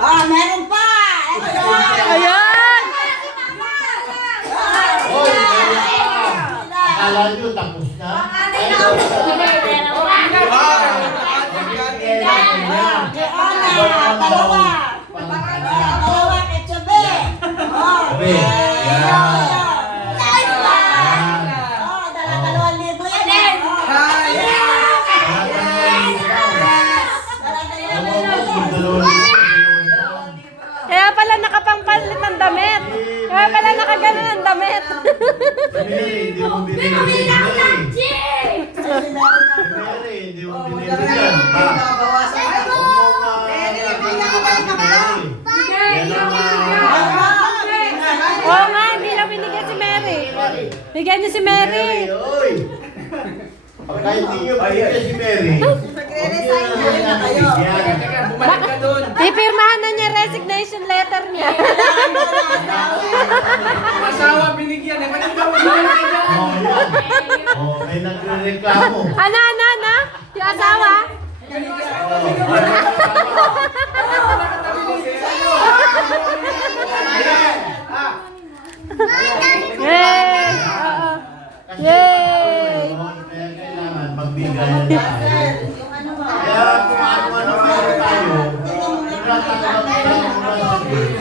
Oh, meron pa! Ito! Ayan! Hoy, akala nyo tapos na? Kay Ana, dalawa! Dalawa, kay Chabe! Oh, Chabe, yan. Nice one! Oh, dala-dalawang libo yan eh! Kaya pala nakapangpalit ng damit. Kaya pala nakaganon ng damit. Hindi mo binili yan. Hindi mo binili yan. Oo nga, hindi na binigyan si Mary. Bigyan niyo si Mary. Oy! Pagka hindi nyo binigyan si Mary, Magre-resign na kayo. Bumalik ka doon. Ipirmahan na niya resignation letter niya. Asawa binigyan eh. Ba't ikaw binigyan ka? oh, yan. Oh, may nagre-reklamo. Ano? Yung asawa? Yay! Oo. Yay! Kailangan magbigayan tayo. Kaya kung ano-ano meron tayo, nagtatanggap tayo ng mga sabihin.